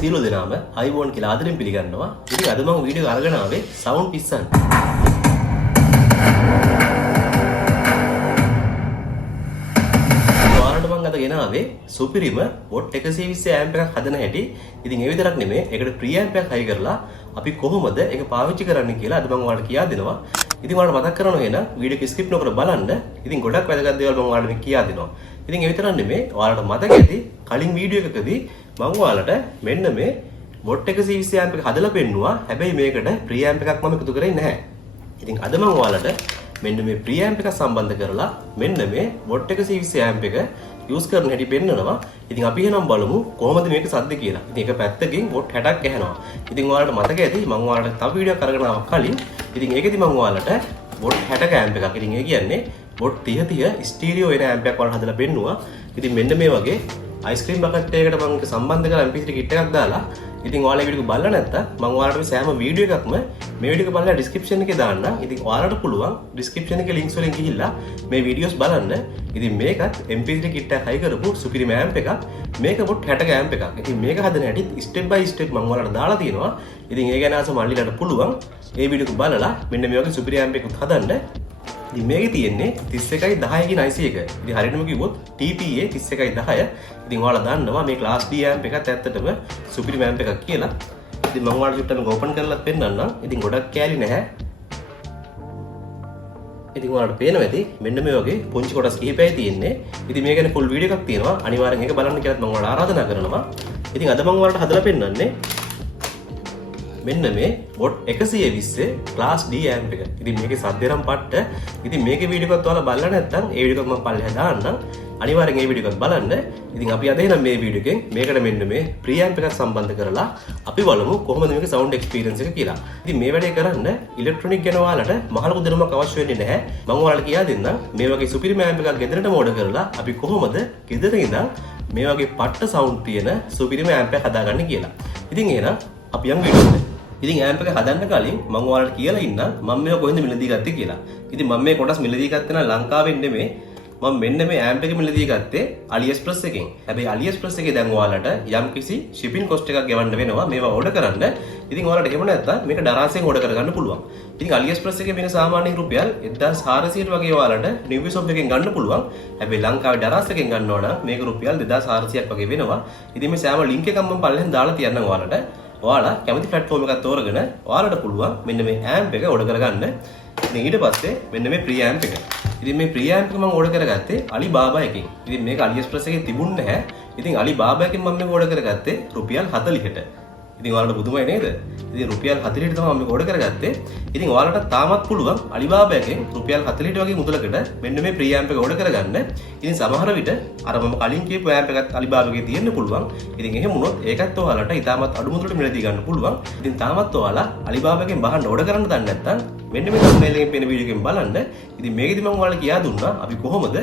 සියලු දෙනාම අයිබෝන් කියලා ආදරෙන් පිළිගන්නවා. ඉතින් අද මම වීඩියෝ අරගෙන ආවේ සවුන්ඩ් පිස්සන්. ඔයාලට මම අද ගෙන ආවේ සුපිරිම වොට් 120 ඇම්ප් එකක් හදන හැටි. ඉතින් ඒ විතරක් නෙමෙයි ඒකට ප්‍රී ඇම්ප් එකක් හයි කරලා අපි කොහොමද ඒක පාවිච්චි කරන්න කියලා අද මම ඔයාලට කියා දෙනවා. ඉතින් ඔයාලට මතක් කරනවා එහෙනම් වීඩියෝ එක ස්කිප් නොකර බලන්න. ඉතින් ගොඩක් වැදගත් දේවල් මම ඔයාලට මේ කියා දෙනවා. ඉතින් ඒ විතරක් නෙමෙයි ඔයාලට මතක ඇති කලින් වීඩියෝ එකකදී මම ඔයාලට මෙන්න මේ වොට් 120 ඇම්ප් එක හදලා පෙන්නුවා. හැබැයි මේකට ප්‍රී ඇම්ප් එකක් මම එකතු කරේ නැහැ. ඉතින් අද මම ඔයාලට මෙන්න මේ ප්‍රී ඇම්ප් එක සම්බන්ධ කරලා මෙන්න මේ වොට් 120 ඇම්ප් එක යූස් කරන හැටි පෙන්නනවා. ඉතින් අපි එහෙනම් බලමු කොහොමද මේක සද්ද කියලා. ඉතින් එක පැත්තකින් වොට් 60ක් ඇහෙනවා. ඉතින් ඔයාලට මතක ඇති මම ඔයාලට තව වීඩියෝයක් අරගෙන ආවා කලින්. ඉතින් ඒකෙදි මම ඔයාලට වොට් 60ක ඇම්ප් එකක්. ඉතින් ඒ කියන්නේ වොට් 30 ස්ටීරියෝ වෙන ඇම්ප් එකක් ඔයාලට හදලා පෙන්නුවා. ඉතින් මෙන්න මේ වගේ අයිස්ක්‍රීම් බකට් එකකට මම සම්බන්ධ කරලා MP3 කිට් එකක් දාලා ඉතින් ඔයාලා වීඩියෝ එක බලලා නැත්තම් මම ඔයාලට මේ සෑම වීඩියෝ එකක්ම මේ වීඩියෝ එක බලලා ඩිස්ක්‍රිප්ෂන් එකේ දාන්නම්. ඉතින් ඔයාලට පුළුවන් ඩිස්ක්‍රිප්ෂන් එකේ ලින්ක්ස් වලින් ගිහිල්ලා මේ වීඩියෝස් බලන්න. ඉතින් මේකත් MP3 කිට් එකක් හයි කරපු සුපිරිම ඇම්ප් එකක්. මේක වොට් 60ක ඇම්ප් එකක්. ඉතින් මේක හදන හැටි ස්ටෙප් බයි ස්ටෙප් මම ඔයාලට දාලා තියෙනවා. ඉතින් ඒ ගැන ආස මල්ලිලට පුළුවන් මේ වීඩියෝ එක බලලා මෙන්න මේ වගේ සුපිරි ඇම්ප් එකක් හදන්න. ඉතින් මේකේ තියෙන්නේ 31.10 කියන IC එක. ඉතින් හරියටම කිව්වොත් TPA 31.10. ඉතින් ඔයාලා දන්නවා මේ ක්ලාස් D ඇම්ප් එකත් ඇත්තටම සුපිරිම ඇම්ප් එකක් කියලා. ඉතින් මම ඔයාලට චුට්ටක් ඕපන් කරලා පෙන්නන්නම්. ඉතින් ගොඩක් කෑලි නැහැ. ඉතින් ඔයාලට පේනවා ඇති මෙන්න මේ වගේ පුංචි කොටස් කිහිපයයි තියෙන්නේ. ඉතින් මේ ගැන ෆුල් වීඩියෝ එකක් තියෙනවා. අනිවාර්යෙන් ඒක බලන්න කියලාත් මම ඔයාලට ආරාධනා කරනවා. ඉතින් අද මම ඔයාලට හදලා පෙන්නන්නේ මෙන්න මේ වොට් 120 ක්ලාස් D ඇම්ප් එක. ඉතින් මේකේ සද්දේනම් පට්ට. ඉතින් මේකේ වීඩියෝ එකත් ඔයාලා බලලා නැත්නම් ඒ වීඩියෝ එක මම පල්ලෙහා දාන්නම්. අනිවාර්යෙන් මේ වීඩියෝ එකත් බලන්න. ඉතින් අපි අද එනම් මේ වීඩියෝ එකෙන් මේකට මෙන්න මේ ප්‍රී ඇම්ප් එකක් සම්බන්ධ කරලා අපි බලමු කොහොමද මේකේ සවුන්ඩ් එක්ස්පීරියන්ස් එක කියලා. ඉතින් මේ වැඩේ කරන්න ඉලෙක්ට්‍රොනික ගැන ඔයාලට මහලු දෙනුමක් අවශ්‍ය වෙන්නේ නැහැ. මම ඔයාලට කියා දෙන්නම් මේ වගේ සුපිරිම ඇම්ප් එකක් ගෙදරටම ඕඩර් කරලා අපි කොහොමද ගෙදර ඉඳන් මේ වගේ පට්ට සවුන්ඩ් තියෙන සුපිරිම ඇම්ප් එක හදාගන්න කියලා. ඉතින් එහෙනම් අපි යමු වීඩියෝ එකට. ඉතින් ඇම්ප් එක හදන්න කලින් මම ඔයාලට කියලා ඉන්නම් මම මේක කොහෙන්ද මිලදී ගත්තේ කියලා. ඉතින් මම මේ කොටස් මිලදී ගත්තේ නම් ලංකාවෙන් නෙමෙයි. මම මෙන්න මේ ඇම්ප් එක මිලදී ගත්තේ AliExpress එකෙන්. හැබැයි AliExpress එකේ දැන් ඔයාලට යම්කිසි shipping cost එකක් ගෙවන්න වෙනවා මේවා ඕඩර් කරන්න. ඉතින් ඔයාලට එහෙම නැත්නම් මේක දරාසෙන් ඕඩර් කරගන්න පුළුවන්. ඉතින් AliExpress එකේ මේක සාමාන්‍යයෙන් රුපියල් 1400ට වගේ ඔයාලට new shop එකෙන් ගන්න පුළුවන්. හැබැයි ලංකාවේ දරාස එකෙන් ගන්නවා නම් මේක රුපියල් 2400ක් වගේ වෙනවා. ඉතින් මේ සෑම link එකක්ම මම පල්ලෙන් දාලා තියන්නම් ඔයාලට. ඔයාලා කැමති platform එකක් තෝරගෙන ඔයාලට පුළුවන් මෙන්න මේ amp එක ඕඩර් කරගන්න. ඉතින් ඊට පස්සේ මෙන්න මේ free amp එක. ඉතින් මේ free amp එක මම ඕඩර් කරගත්තේ Alibaba එකෙන්. ඉතින් මේක AliExpress එකේ තිබුණ නැහැ. ඉතින් Alibaba එකෙන් මම මේක ඕඩර් කරගත්තේ රුපියල් 40ට. ඉතින් ඔයාලට පුදුමයි නේද? ඉතින් රුපියල් 40ට තමයි මම මේක ඕඩර් කරගත්තේ. ඉතින් ඔයාලට තාමත් පුළුවන් Alibaba එකෙන් රුපියල් 40ට වගේ මුදලකට මෙන්න මේ free amp එක ඕඩර් කරගන්න. ඉතින් සමහර විට අර මම කලින් කියපු amp එකත් Alibaba එකේ තියෙන්න පුළුවන්. ඉතින් එහෙම වුණොත් ඒකත් ඔයාලට ඉතාමත් අඩු මුදලට මිලදී ගන්න පුළුවන්. ඉතින් තාමත් ඔයාලා Alibaba එකෙන් බහන්න ඕඩර් කරන්න දන්නේ නැත්නම් මෙන්න මේ thumbnail එකෙන් පේන වීඩියෝ එකෙන් බලන්න. ඉතින් මේකෙදි මම ඔයාලට කියා දුන්නා අපි කොහොමද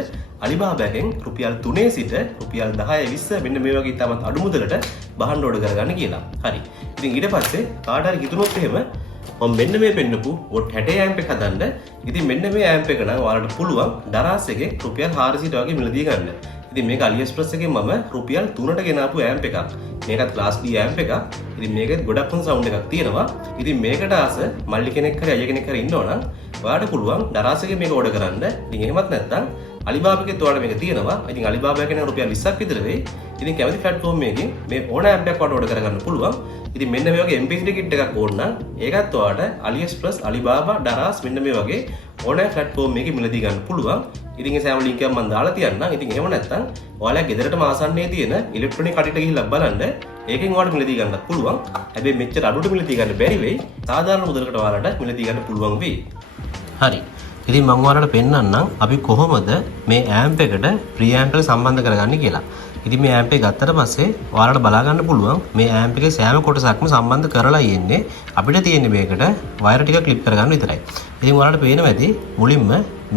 Alibaba එකෙන් රුපියල් 3 සිට රුපියල් 10 20 මෙන්න මේ වගේ ඉතාමත් අඩු මුදලට බහන්න ඕඩර් කරගන්න කියලා. හරි. ඉතින් ඊට පස්සේ කාට හරි හිතුනොත් එහෙම මම මෙන්න මේ පෙන්නපු වොට් 60 ඇම්ප් එක හදන්න. ඉතින් මෙන්න මේ ඇම්ප් එක නම් ඔයාලට පුළුවන් දරාස් එකේ රුපියල් 400ට වගේ මිලදී ගන්න. ඉතින් මේක AliExpress එකෙන් මම රුපියල් 3ට ගෙනාපු ඇම්ප් එකක්. මේකත් ක්ලාස් D ඇම්ප් එකක්. ඉතින් මේකෙත් ගොඩක් හොඳ සවුන්ඩ් එකක් තියෙනවා. ඉතින් මේකට ආස මල්ලි කෙනෙක් හරි අයියා කෙනෙක් හරි ඉන්නවනම් ඔයාලට පුළුවන් දරාස් එකේ මේක ඕඩර් කරන්න. ඉතින් එහෙමත් නැත්නම් Alibaba එකේ ඔයාලට මේක තියෙනවා. ඉතින් Alibaba එකේ නම් රුපියල් 20ක් විතර වෙයි. ඉතින් කැමති platform එකකින් මේ ඕන ඇම්ප් එකක් ඔයාලට ඕඩර් කරගන්න පුළුවන්. ඉතින් මෙන්න මේ වගේ MP3 කිට් එකක් ඕන නම් ඒකත් ඔයාලට AliExpress, Alibaba, Daraz මෙන්න මේ වගේ ඕනෑ platform එකකින් මිලදී ගන්න පුළුවන්. ඉතින් ඒ සෑම link එකක් මම දාලා තියන්නම්. ඉතින් එහෙම නැත්නම් ඔයාලා ගෙදරටම ආසන්නයේ තියෙන ඉලෙක්ට්‍රොනික කඩේට ගිහිල්ලා බලන්න. ඒකෙන් ඔයාලට මිලදී ගන්නත් පුළුවන්. හැබැයි මෙච්චර අඩුවට මිලදී ගන්න බැරි වෙයි. සාධාරණ මුදලකට ඔයාලට මිලදී ගන්න පුළුවන් වෙයි. හරි. ඉතින් මම ඔයාලට පෙන්නන්නම් අපි කොහොමද මේ amp එකට free amp එක සම්බන්ධ කරගන්නේ කියලා. ඉතින් මේ amp එක ගත්තට පස්සේ ඔයාලට බලා ගන්න පුළුවන් මේ amp එකේ සෑම කොටසක්ම සම්බන්ධ කරලා යන්නේ. අපිට තියෙන්නේ මේකට වයර් ටික ක්ලිප් කරගන්න විතරයි. ඉතින් ඔයාලට පේනවා ඇති මුලින්ම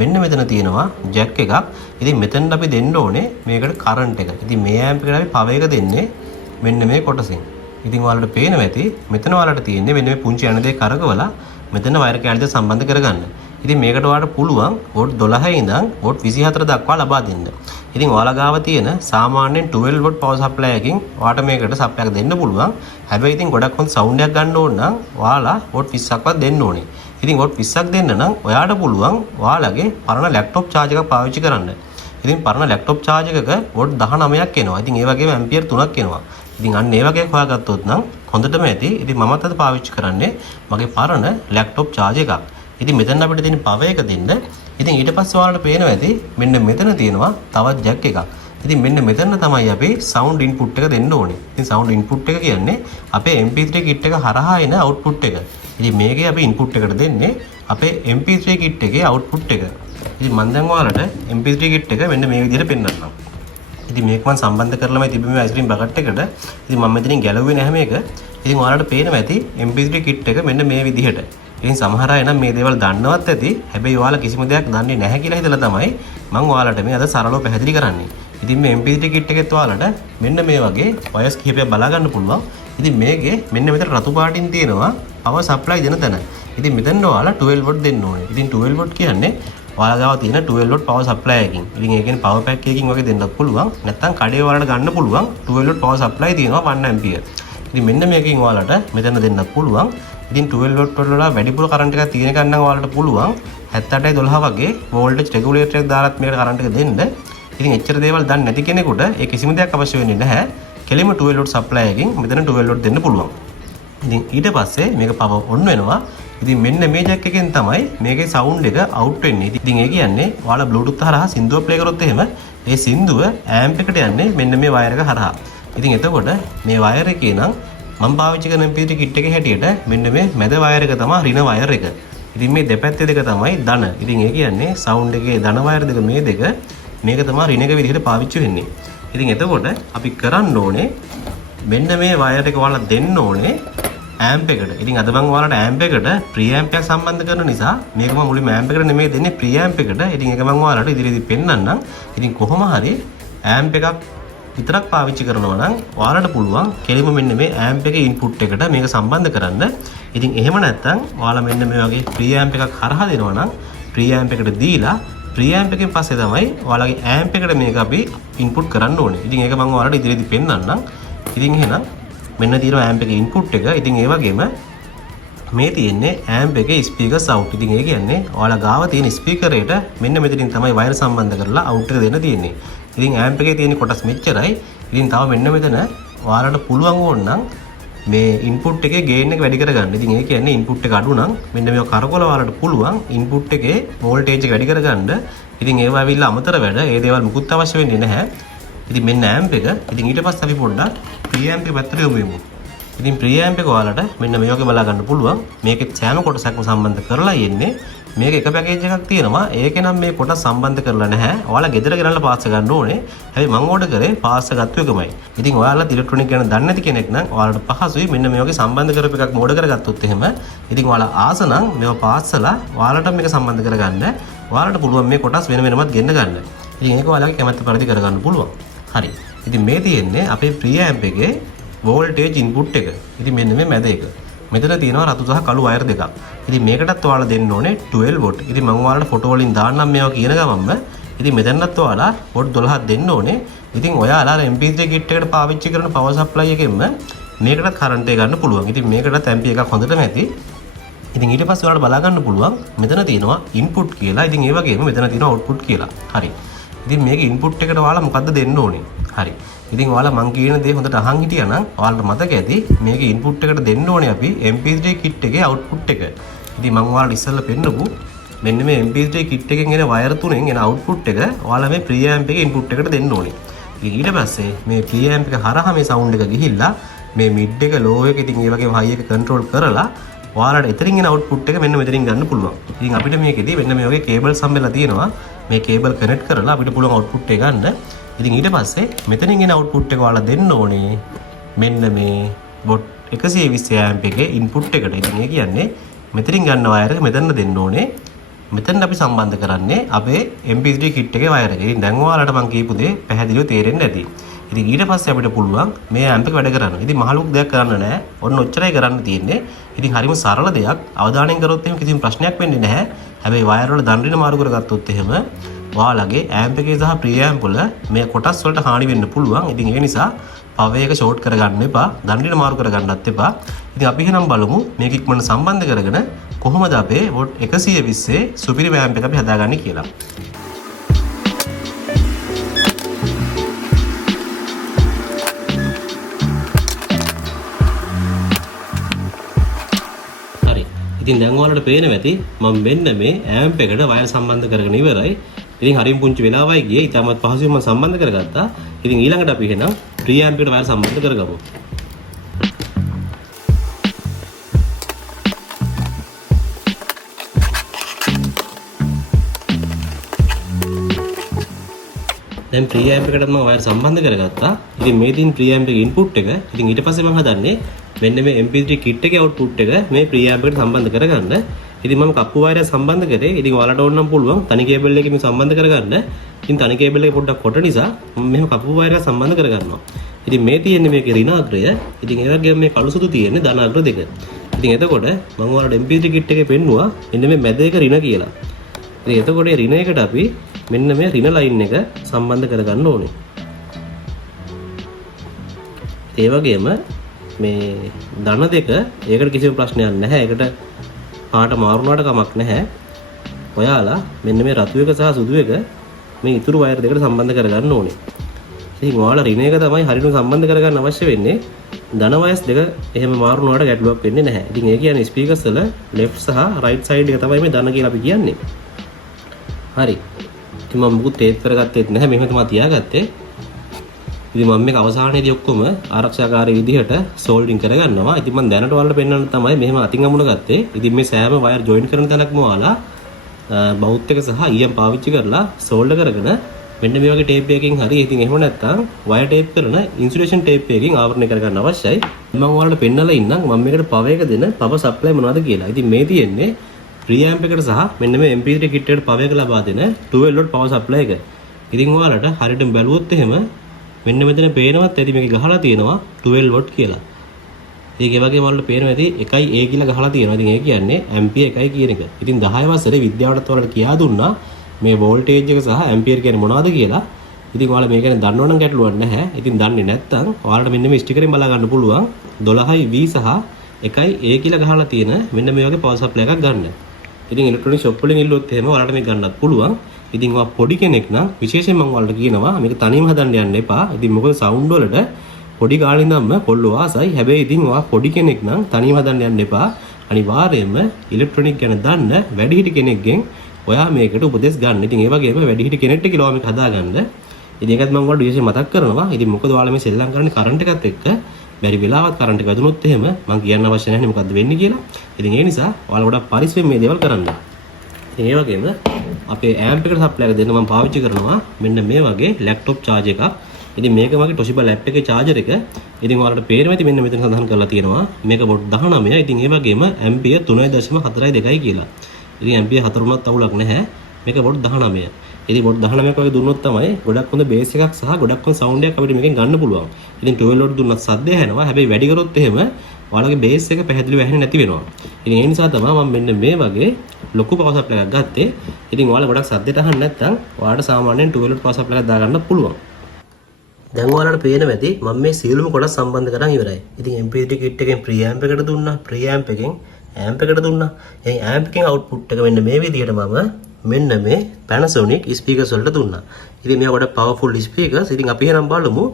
මෙන්න මෙතන තියෙනවා ජැක් එකක්. ඉතින් මෙතනට අපි දෙන්න ඕනේ මේකට කරන්ට් එක. ඉතින් මේ amp එකට අපි පවර් එක දෙන්නේ මෙන්න මේ කොටසෙන්. ඉතින් ඔයාලට පේනවා ඇති මෙතන ඔයාලට තියෙන්නේ මෙන්න මේ පුංචි යන දේ කරකවලා මෙතන වයර් කැලිය සම්බන්ධ කරගන්න. ඉතින් මේකට ඔයාලට පුළුවන් වෝල්ට් 12 ඉඳන් වෝල්ට් 24 දක්වා ලබා දෙන්න. ඉතින් ඔයාලා ගාව තියෙන සාමාන්‍යයෙන් 12 වෝල්ට් පවර් සප්ලයි එකකින් ඔයාලට මේකට සප්ලයි එක දෙන්න පුළුවන්. හැබැයි ඉතින් ගොඩක් හොඳ සවුන්ඩ් එකක් ගන්න ඕන නම් ඔයාලා වෝල්ට් 20ක්වත් දෙන්න ඕනේ. ඉතින් වෝල්ට් 20ක් දෙන්න නම් ඔයාලට පුළුවන් ඔයාලගේ පරණ ලැප්ටොප් charge එකක් පාවිච්චි කරන්න. ඉතින් පරණ ලැප්ටොප් charge එකක වෝල්ට් 19ක් එනවා. ඉතින් ඒ වගේම ඇම්පියර් 3ක් එනවා. ඉතින් අන්න ඒ වගේ හොයාගත්තොත් නම් හොඳටම ඇති. ඉතින් මමත් අද පාවිච්චි කරන්නේ මගේ පරණ ලැප්ටොප් charge එකක්. ඉතින් මෙතන අපිට තියෙන පවර් එක දෙන්න. ඉතින් ඊට පස්සේ ඔයාලට පේනවා ඇති මෙන්න මෙතන තියෙනවා තවත් ජැක් එකක්. ඉතින් මෙන්න මෙතන තමයි අපි සවුන්ඩ් ඉන්පුට් එක දෙන්න ඕනේ. ඉතින් සවුන්ඩ් ඉන්පුට් එක කියන්නේ අපේ MP3 කිට් එක හරහා එන අවුට්පුට් එක. ඉතින් මේකේ අපි ඉන්පුට් එකට දෙන්නේ අපේ MP3 කිට් එකේ අවුට්පුට් එක. ඉතින් මම දැන් ඔයාලට MP3 කිට් එක මෙන්න මේ විදිහට පෙන්නන්නම්. ඉතින් මේක මම සම්බන්ධ කරලාමයි තිබ්බේ මේ අයිස්ක්‍රීම් බකට් එකට. ඉතින් මම මෙතනින් ගැලවුවේ නැහැ මේක. ඉතින් ඔයාලට පේනවා ඇති MP3 කිට් එක මෙන්න මේ විදිහට. ඉතින් සමහර අය නම් මේ දේවල් දන්නවත් ඇති. හැබැයි ඔයාලා කිසිම දෙයක් දන්නේ නැහැ කියලා හිතලා තමයි මම ඔයාලට මේ අද සරලව පැහැදිලි කරන්නේ. ඉතින් මේ MP3 කිට් එකෙත් ඔයාලට මෙන්න මේ වගේ වයර්ස් කිහිපයක් බලා ගන්න පුළුවන්. ඉතින් මේකේ මෙන්න මෙතන රතු පාටින් තියෙනවා පවර් සප්ලයි දෙන තැන. ඉතින් මෙතන ඔයාලා 12 වෝල්ට් දෙන්න ඕනේ. ඉතින් 12 වෝල්ට් කියන්නේ ඔයාලා ගාව තියෙන 12 වෝල්ට් පවර් සප්ලයි එකකින්. ඉතින් ඒ කියන්නේ පවර් පැක් එකකින් වගේ දෙන්නත් පුළුවන්. නැත්නම් කඩේ ඔයාලට ගන්න පුළුවන් 12 වෝල්ට් පවර් සප්ලයි තියෙනවා 1 ඇම්පියර්. ඉතින් මෙන්න මේකෙන් ඔයාලට මෙතන දෙන්නත් පුළුවන්. ඉතින් 12 වෝල්ට් වල වැඩිපුර කරන්ට් එකක් තියෙන එකක් නම් ඔයාලට පුළුවන් 78.12 වගේ වෝල්ටේජ් රෙගුලේටර් එකක් දාලත් මේකට කරන්ට් එක දෙන්න. ඉතින් එච්චර දේවල් දන්නේ නැති කෙනෙකුට ඒ කිසිම දෙයක් අවශ්‍ය වෙන්නේ නැහැ. කෙලින්ම 12 වෝල්ට් සප්ලයි එකකින් මෙතන 12 වෝල්ට් දෙන්න පුළුවන්. ඉතින් ඊට පස්සේ මේක පවර් ඔන් වෙනවා. ඉතින් මෙන්න මේ ජැක් එකෙන් තමයි මේකේ සවුන්ඩ් එක අවුට් වෙන්නේ. ඉතින් ඒ කියන්නේ ඔයාලා බ්ලූටූත් හරහා සින්දුව ප්ලේ කරොත් එහෙම ඒ සින්දුව ඇම්ප් එකට යන්නේ මෙන්න මේ වයර් එක හරහා. ඉතින් එතකොට මේ වයර් එකේ නම් මම පාවිච්චි කරන MP3 කිට් එකේ හැටියට මෙන්න මේ මැද වයර් එක තමයි රින වයර් එක. ඉතින් මේ දෙපැත්තේ දෙක තමයි ධන. ඉතින් ඒ කියන්නේ සවුන්ඩ් එකේ ධන වයර් දෙක මේ දෙක මේක තමයි රින එක විදිහට පාවිච්චි වෙන්නේ. ඉතින් එතකොට අපි කරන්න ඕනේ මෙන්න මේ වයර් එක ඔයාලා දෙන්න ඕනේ ඇම්ප් එකට. ඉතින් අද මම ඔයාලට ඇම්ප් එකට ප්‍රී ඇම්ප් එකක් සම්බන්ධ කරන නිසා මේක මම මුලින්ම ඇම්ප් එකට නෙමෙයි දෙන්නේ ප්‍රී ඇම්ප් එකට. ඉතින් ඒක මම ඔයාලට ඉදිරියේදී පෙන්නන්නම්. ඉතින් කොහොම හරි ඇම්ප් එකක් විතරක් පාවිච්චි කරනවා නම් ඔයාලට පුළුවන් කෙලින්ම මෙන්න මේ ඇම්ප් එකේ ඉන්පුට් එකට මේක සම්බන්ධ කරන්න. ඉතින් එහෙම නැත්නම් ඔයාලා මෙන්න මේ වගේ ප්‍රී ඇම්ප් එකක් හරහා දෙනවා නම් ප්‍රී ඇම්ප් එකට දීලා ප්‍රී ඇම්ප් එකෙන් පස්සේ තමයි ඔයාලගේ ඇම්ප් එකට මේක අපි ඉන්පුට් කරන්න ඕනේ. ඉතින් ඒක මම ඔයාලට ඉදිරියේදී පෙන්නන්නම්. ඉතින් එහෙනම් මෙන්න තියෙනවා ඇම්ප් එකේ ඉන්පුට් එක. ඉතින් ඒ වගේම මේ තියෙන්නේ ඇම්ප් එකේ ස්පීකර්ස් අවුට්. ඉතින් ඒ කියන්නේ ඔයාලා ගාව තියෙන ස්පීකරේට මෙන්න මෙතනින් තමයි වයර් සම්බන්ධ කරලා අවුට් එක දෙන්න තියෙන්නේ. ඉතින් ඇම්ප් එකේ තියෙන කොටස් මෙච්චරයි. ඉතින් තව මෙන්න මෙතන ඔයාලට පුළුවන් ඕන නම් මේ ඉන්පුට් එකේ ගේන් එක වැඩි කරගන්න. ඉතින් ඒ කියන්නේ ඉන්පුට් එක අඩු නම් මෙන්න මේක කරකවල ඔයාලට පුළුවන් ඉන්පුට් එකේ වෝල්ටේජ් එක වැඩි කරගන්න. ඉතින් ඒවා ඇවිල්ලා අමතර වැඩ. ඒ දේවල් මුකුත් අවශ්‍ය වෙන්නේ නැහැ. ඉතින් මෙන්න ඇම්ප් එක. ඉතින් ඊට පස්සේ අපි පොඩ්ඩක් ප්‍රී ඇම්ප් එක පැත්තට යමු වෙමු. ඉතින් ප්‍රී ඇම්ප් එක ඔයාලට මෙන්න මේ වගේ බලා ගන්න පුළුවන්. මේකේ සෑම කොටසක්ම සම්බන්ධ කරලා යන්නේ. මේක එක පැකේජ් එකක් තියෙනවා. ඒකේ නම් මේ කොටස් සම්බන්ධ කරලා නැහැ. ඔයාලා ගෙදර ගෙනල්ලා පාස් ගන්න ඕනේ. හැබැයි මම ඕඩර් කරේ පාස් ගත්තු එකමයි. ඉතින් ඔයාලා ඉලෙක්ට්‍රොනික ගැන දන්නේ නැති කෙනෙක් නම් ඔයාලට පහසුයි මෙන්න මේ වගේ සම්බන්ධ කරපු එකක් ඕඩර් කරගත්තොත් එහෙම. ඉතින් ඔයාලා ආස නම් මේව පාස්සලා ඔයාලට මේක සම්බන්ධ කරගන්න. ඔයාලට පුළුවන් මේ කොටස් වෙන වෙනමත් ගෙන්න ගන්න. ඉතින් ඒක ඔයාලගේ කැමැත්ත පරිදි කරගන්න පුළුවන්. හරි. ඉතින් මේ තියෙන්නේ අපේ ප්‍රී ඇම්ප් එකේ වෝල්ටේජ් ඉන්පුට් එක. ඉතින් මෙන්න මේ මැද එක. මෙතන තියෙනවා රතු සහ කළු වයර් දෙකක්. ඉතින් මේකටත් ඔයාලා දෙන්න ඕනේ 12 වෝල්ට්. ඉතින් මම ඔයාලට ෆොටෝ වලින් දාන්නම් මේවා කියන ගමන්ම. ඉතින් මෙතනත් ඔයාලා වෝල්ට් 12ක් දෙන්න ඕනේ. ඉතින් ඔයාලා MP3 කිට් එකට පාවිච්චි කරන පවර් සප්ලයි එකෙන්ම මේකටත් කරන්ට් එක ගන්න පුළුවන්. ඉතින් මේකටත් ඇම්පි එකක් හොඳටම ඇති. ඉතින් ඊට පස්සේ ඔයාලට බලා ගන්න පුළුවන් මෙතන තියෙනවා ඉන්පුට් කියලා. ඉතින් ඒ වගේම මෙතන තියෙනවා අවුට්පුට් කියලා. හරි. ඉතින් මේක ඉන්පුට් එකට ඔයාලා මොකද්ද දෙන්න ඕනේ? හරි. ඉතින් ඔයාලා මං කියන දේ හොඳට අහන් හිටියා නම් ඔයාලට මතක ඇති මේක ඉන්පුට් එකට දෙන්න ඕනේ අපි MP3 කිට් එකේ අවුට්පුට් එක. ඉතින් මම ඔයාලට ඉස්සෙල්ලා පෙන්නපු මෙන්න මේ MP3 කිට් එකෙන් එන වයර් තුනෙන් එන අවුට්පුට් එක ඔයාලා මේ ප්‍රී ඇම්ප් එකේ ඉන්පුට් එකට දෙන්න ඕනේ. ඉතින් ඊට පස්සේ මේ ප්‍රී ඇම්ප් එක හරහා මේ සවුන්ඩ් එක ගිහිල්ලා මේ මිඩ් එක ලෝ එක ඉතින් ඒ වගේම හයි එක කන්ට්‍රෝල් කරලා ඔයාලට එතනින් එන අවුට්පුට් එක මෙන්න මෙතනින් ගන්න පුළුවන්. ඉතින් අපිට මේකෙදී මෙන්න මේ වගේ කේබල්ස් හම්බෙලා තියෙනවා. මේ කේබල් කනෙක්ට් කරලා අපිට පුළුවන් අවුට්පුට් එක ගන්න. ඉතින් ඊට පස්සේ මෙතනින් එන අවුට්පුට් එක ඔයාලා දෙන්න ඕනේ මෙන්න මේ බොට් 120 ඇම්ප් එකේ ඉන්පුට් එකට. ඉතින් ඒ කියන්නේ මෙතනින් ගන්න වයර් එක මෙතන දෙන්න ඕනේ. මෙතන අපි සම්බන්ධ කරන්නේ අපේ MP3 කිට් එකේ වයර් එක. ඉතින් දැන් ඔයාලට මම කියපු දේ පැහැදිලිව තේරෙන්න ඇති. ඉතින් ඊට පස්සේ අපිට පුළුවන් මේ ඇම්ප් එක වැඩ කරන්න. ඉතින් මහ ලොකු දෙයක් කරන්න නැහැ. ඔන්න ඔච්චරයි කරන්න තියෙන්නේ. ඉතින් හරිම සරල දෙයක්. අවධානයෙන් කරොත් එහෙම කිසිම ප්‍රශ්නයක් වෙන්නේ නැහැ. හැබැයි වයර් වල දණ්ඩින මාරු කරගත්තොත් එහෙම ඔයාලගේ ඇම්ප් එකේ සහ ප්‍රී ඇම්ප් වල මේ කොටස් වලට හානි වෙන්න පුළුවන්. ඉතින් ඒ නිසා පවර් එක ෂෝට් කරගන්න එපා. දණ්ඩින මාරු කරගන්නත් එපා. ඉතින් අපි එහෙනම් බලමු මේක ඉක්මනට සම්බන්ධ කරගෙන කොහොමද අපේ වොට් 120 සුපිරි ඇම්ප් එක අපි හදාගන්නේ කියලා. ඉතින් දැන් ඔයාලට පේනවා ඇති මම මෙන්න මේ ඇම්ප් එකට වයර් සම්බන්ධ කරගෙන ඉවරයි. ඉතින් හරිම පුංචි වෙලාවයි ගියේ. ඊටමත් පහසුවෙන් මම සම්බන්ධ කරගත්තා. ඉතින් ඊළඟට අපි එහෙනම් ප්‍රී ඇම්ප් එකට වයර් සම්බන්ධ කරගමු. දැන් ප්‍රී ඇම්ප් එකට මම වයර් සම්බන්ධ කරගත්තා. ඉතින් මේ තියෙන ප්‍රී ඇම්ප් එකේ ඉන්පුට් එක. ඉතින් ඊට පස්සේ මම හදන්නේ මෙන්න මේ MP3 kit එකේ output එක මේ ප්‍රී ඇම්ප් එකට සම්බන්ධ කරගන්න. ඉතින් මම කප්පු වයරය සම්බන්ධ කරේ. ඉතින් ඔයාලට ඕන නම් පුළුවන් තනි කේබල් එකකින් සම්බන්ධ කරගන්න. ඉතින් තනි කේබල් එක පොඩ්ඩක් කොට නිසා මම මෙහෙම කප්පු වයරය සම්බන්ධ කරගන්නවා. ඉතින් මේ තියෙන්නේ මේකේ ඍණාග්‍රය. ඉතින් ඒ වගේම මේ කළු සුදු තියෙන්නේ ධනාග්‍ර දෙක. ඉතින් එතකොට මම ඔයාලට MP3 kit එකේ පෙන්නුවා මෙන්න මේ මැද එක ඍණ කියලා. ඉතින් එතකොට මේ ඍණ එකට අපි මෙන්න මේ ඍණ ලයින් එක සම්බන්ධ කරගන්න ඕනේ. ඒ වගේම මේ ධන දෙක ඒකට කිසිම ප්‍රශ්නයක් නැහැ. ඒකට පාට මාරුනාට කමක් නැහැ. ඔයාලා මෙන්න මේ රතු එක සහ සුදු එක මේ ඉතුරු වයර් දෙකට සම්බන්ධ කරගන්න ඕනේ. ඉතින් ඔයාලා රින එක තමයි හරියට සම්බන්ධ කරගන්න අවශ්‍ය වෙන්නේ. ධන වයස් දෙක එහෙම මාරුනාට ගැටලුවක් වෙන්නේ නැහැ. ඉතින් ඒ කියන්නේ ස්පීකර්ස් වල left සහ right side එක තමයි මේ ධන කියලා අපි කියන්නේ. හරි. ඉතින් මම මුකුත් ටේප් කරගත්තෙත් නැහැ. මෙහෙම තමයි තියාගත්තේ. ඉතින් මම මේක අවසානයේදී ඔක්කොම ආරක්ෂාකාරී විදිහට සෝල්ඩරින් කරගන්නවා. ඉතින් මම දැනට ඔයාලට පෙන්වන්න තමයි මෙහෙම අතින් අමුණ ගත්තේ. ඉතින් මේ සෑම වයර් ජොයින් කරන තැනක්ම ඔයාලා බවුත් එක සහ ඊයම් පාවිච්චි කරලා සෝල්ඩර් කරගෙන මෙන්න මේ වගේ ටේප් එකකින් හරි. ඉතින් එහෙම නැත්නම් වයර් ටේප් කරන ඉන්සුලේෂන් ටේප් එකකින් ආවරණය කරගන්න අවශ්‍යයි. මම ඔයාලට පෙන්නලා ඉන්නම් මම මේකට පවර් එක දෙන පවර් සප්ලයි මොනවද කියලා. ඉතින් මේ තියෙන්නේ ප්‍රී ඇම්ප් එකට සහ මෙන්න මේ MP3 kit එකට පවර් එක ලබා දෙන 12 volt පවර් සප්ලයි එක. ඉතින් ඔයාලට හරියටම බැලුවොත් එහෙම මෙන්න මෙතන පේනවත් ඇති මේක ගහලා තියෙනවා 12 watt කියලා. ඒකේ වගේම වලට පේනවා ඇති 1A කියලා ගහලා තියෙනවා. ඉතින් ඒ කියන්නේ ඇම්පියර් 1යි කියන එක. ඉතින් 10 වසරේ විද්‍යාවට ඔයාලට කියා දුන්නා මේ වෝල්ටේජ් එක සහ ඇම්පියර් කියන්නේ මොනවද කියලා. ඉතින් ඔයාලා මේක ගැන දන්නවනම් ගැටලුවක් නැහැ. ඉතින් දන්නේ නැත්නම් ඔයාලට මෙන්න මේ ස්ටිකරෙන් බලා ගන්න පුළුවන් 12යි V සහ 1යි A කියලා ගහලා තියෙන මෙන්න මේ වගේ පවර් සප්ලයි එකක් ගන්න. ඉතින් ඉලෙක්ට්‍රොනික ෂොප් වලින් ඉල්ලුවොත් එහෙම ඔයාලට මේක ගන්නත් පුළුවන්. ඉතින් ඔයා පොඩි කෙනෙක් නම් විශේෂයෙන් මම ඔයාලට කියනවා මේක තනියම හදන්න යන්න එපා. ඉතින් මොකද සවුන්ඩ් වලට පොඩි කාලේ ඉඳන්ම කොල්ලෝ ආසයි. හැබැයි ඉතින් ඔයා පොඩි කෙනෙක් නම් තනියම හදන්න යන්න එපා. අනිවාර්යයෙන්ම ඉලෙක්ට්‍රොනික ගැන දන්න වැඩිහිටි කෙනෙක්ගෙන් ඔයා මේකට උපදෙස් ගන්න. ඉතින් ඒ වගේම වැඩිහිටි කෙනෙක්ට කියලා මේක හදාගන්න. ඉතින් ඒකත් මම ඔයාලට විශේෂයෙන් මතක් කරනවා. ඉතින් මොකද ඔයාලා මේ සෙල්ලම් කරන්නේ කරන්ට් එකත් එක්ක බැරි වෙලාවත් කරන්ට් එක වැදුනොත් එහෙම මම කියන්න අවශ්‍ය නැහැ මොකද්ද වෙන්නේ කියලා. ඉතින් ඒ නිසා ඔයාලා ගොඩක් පරිස්සමෙන් මේ දේවල් කරන්න. ඒ වගේම අපේ ඇම්ප් එකට සප්ලයි එක දෙන්න මම පාවිච්චි කරනවා මෙන්න මේ වගේ ලැප්ටොප් charge එකක්. ඉතින් මේක වගේ Toshiba lap එකේ charger එක. ඉතින් ඔයාලට පේනවා ඇති මෙන්න මෙතන සඳහන් කරලා තියෙනවා මේක වොට් 19. ඉතින් ඒ වගේම ඇම්පියර් 3.42 කියලා. ඉතින් ඇම්පියර් 4 උනත් අවුලක් නැහැ. මේක වොට් 19. ඉතින් වොට් 19ක් වගේ දුන්නොත් තමයි ගොඩක් හොඳ බේස් එකක් සහ ගොඩක් හොඳ සවුන්ඩ් එකක් අපිට මේකෙන් ගන්න පුළුවන්. ඉතින් 12 වොට් දුන්නත් සද්දය ඇහෙනවා. හැබැයි වැඩි කරොත් එහෙම ඔයාලගේ බේස් එක පැහැදිලිව ඇහෙන්නේ නැති වෙනවා. ඉතින් ඒ නිසා තමයි මම මෙන්න මේ වගේ ලොකු පවර් සප්ලයි එකක් ගත්තේ. ඉතින් ඔයාලා ගොඩක් සද්දයට අහන්න නැත්නම් ඔයාලට සාමාන්‍යයෙන් 12 වොට් පවර් සප්ලයි එකක් දාගන්න පුළුවන්. දැන් ඔයාලට පේනවා ඇති මම මේ සියලුම කොටස් සම්බන්ධ කරන් ඉවරයි. ඉතින් MP3 kit එකෙන් ප්‍රී ඇම්ප් එකට දුන්නා. ප්‍රී ඇම්ප් එකෙන් ඇම්ප් එකට දුන්නා. ඒ ඇම්ප් එකෙන් අවුට්පුට් එක මෙන්න මේ විදිහට මම මෙන්න මේ Panasonic speakers වලට දුන්නා. ඉතින් මේවා ගොඩක් powerful speakers. ඉතින් අපි එහෙනම් බලමු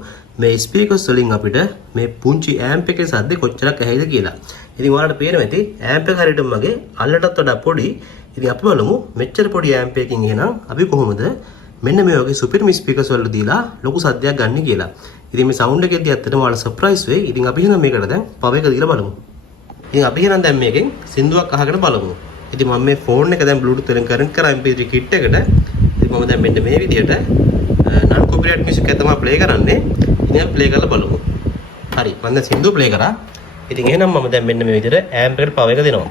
මේ speakers වලින් අපිට මේ පුංචි amp එකේ සද්ද කොච්චරක් ඇහෙයිද කියලා. ඉතින් ඔයාලට පේනවා ඇති amp එක හරියටම මගේ අල්ලටත් වඩා පොඩි. ඉතින් අපි බලමු මෙච්චර පොඩි amp එකකින් එහෙනම් අපි කොහොමද මෙන්න මේ වගේ සුපිරිම ස්පීකර්ස් වල දීලා ලොකු සද්දයක් ගන්න කියලා. ඉතින් මේ සවුන්ඩ් එකේදී ඇත්තටම ඔයාලා සර්ප්‍රයිස් වෙයි. ඉතින් අපි එහෙනම් මේකට දැන් පවර් එක දීලා බලමු. ඉතින් අපි එහෙනම් දැන් මේකෙන් සින්දුවක් අහගෙන බලමු. ඉතින් මම මේ ෆෝන් එක දැන් Bluetooth වලින් කනෙක්ට් කරා MP3 kit එකට. ඉතින් මම දැන් මෙන්න මේ විදිහට non copyright music එක තමයි ප්ලේ කරන්නේ. ඉතින් ප්ලේ කරලා බලමු. හරි. මම දැන් සින්දුව ප්ලේ කරා. ඉතින් එහෙනම් මම දැන් මෙන්න මේ විදිහට amp එකට පවර් එක දෙනවා.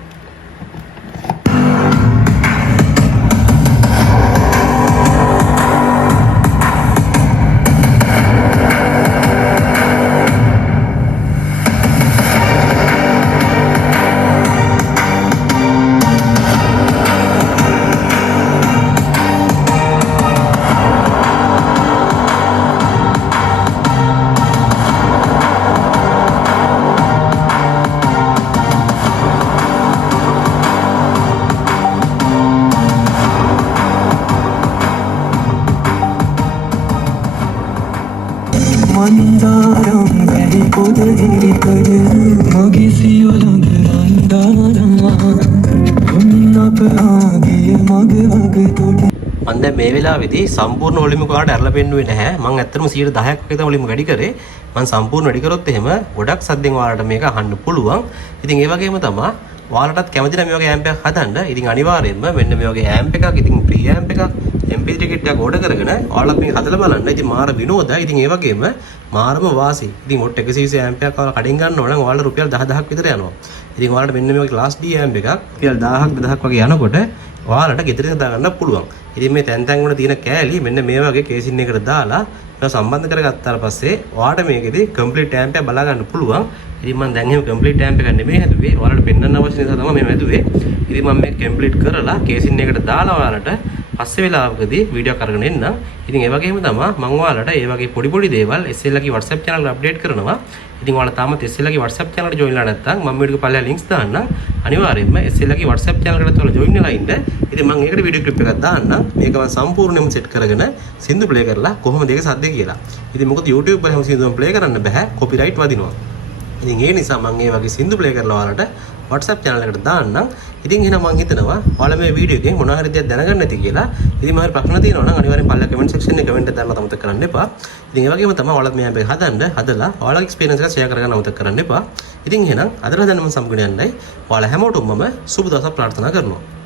මම දැන් මේ වෙලාවේදී සම්පූර්ණ ඔලිම කාට ඇරලා පෙන්නුවේ නැහැ. මම ඇත්තටම 10%ක් වගේ තමයි ඔලිම වැඩි කරේ. මම සම්පූර්ණ වැඩි කරොත් එහෙම ගොඩක් සද්දෙන් ඔයාලට මේක අහන්න පුළුවන්. ඉතින් ඒ වගේම තමයි ඔයාලටත් කැමති නම් මේ වගේ ඇම්ප් එකක් හදන්න. ඉතින් අනිවාර්යයෙන්ම මෙන්න මේ වගේ ඇම්ප් එකක්, ඉතින් ප්‍රී ඇම්ප් එකක්, MP3 කිට් එකක් ඕඩර් කරගෙන ඔයාලත් මේක හදලා බලන්න. ඉතින් මාර විනෝදයි. ඉතින් ඒ වගේම මාරම වාසි. ඉතින් ඔට් 120 ඇම්ප් එකක් ඔයාලා කඩෙන් ගන්නවා නම් ඔයාලට රුපියල් 10000ක් විතර යනවා. ඉතින් ඔයාලට මෙන්න මේ වගේ ක්ලාස් D ඇම්ප් එකක් රුපියල් 1000ක් 2000ක් වගේ යනකොට ඔයාලට ගෙදරින් දාගන්න පුළුවන්. ඉතින් මේ තැන් තැන් වල තියෙන කෑලි මෙන්න මේ වගේ කේසින් එකකට දාලා ඒක සම්බන්ධ කරගත්තාට පස්සේ ඔයාලට මේකෙදි කම්ප්ලීට් ඇම්ප් එක බලා ගන්න පුළුවන්. ඉතින් මම දැන් එහෙම කම්ප්ලීට් ඇම්ප් එකක් නෙමෙයි හැදුවේ. ඔයාලට පෙන්වන්න අවශ්‍ය නිසා තමයි මම හැදුවේ. ඉතින් මම මේක කම්ප්ලීට් කරලා කේසින් එකකට දාලා ඔයාලට පස්සේ වෙලාවකදී වීඩියෝ එකක් අරගෙන එන්නම්. ඉතින් ඒ වගේම තමයි මම ඔයාලට ඒ වගේ පොඩි දේවල් SL ගේ WhatsApp channel එකට අප්ඩේට් කරනවා. ඉතින් ඔයාලා තාමත් SL ගේ WhatsApp channel එකට join වෙලා නැත්නම් මම වීඩියෝ එක පල්ලෙහා links දාන්නම්. අනිවාර්යයෙන්ම SL ගේ WhatsApp channel එකට ඔයාලා join වෙලා ඉන්න. ඉතින් මම ඒකට වීඩියෝ ක්ලිප් එකක් දාන්නම්. මේක මම සම්පූර්ණයෙන්ම set කරගෙන සින්දු play කරලා කොහොමද ඒක සද්දේ කියලා. ඉතින් මොකද YouTube වල හැම සින්දුවම play කරන්න බෑ. copyright වදිනවා. ඉතින් ඒ නිසා මම මේ වගේ සින්දු play කරලා ඔයාලට WhatsApp channel එකට දාන්නම්. ඉතින් එහෙනම් මම හිතනවා ඔයාලා මේ වීඩියෝ එකෙන් මොනවා හරි දෙයක් දැනගන්න නැති කියලා. ඉතින් මම ප්‍රශ්න තියෙනවා නම් අනිවාර්යෙන් පල්ලෙහා comment section එකේ comment එක දාන්න අමතක කරන්න එපා. ඉතින් ඒ වගේම තමයි ඔයාලත් මේ app එක හදලා ඔයාලගේ experience එක share කරගන්න අමතක කරන්න එපා. ඉතින් එහෙනම් අදට දැනම සම්ගුණ යන්නයි. ඔයාලා හැමෝටම මම සුබ දවසක් ප්‍රාර්ථනා කරනවා.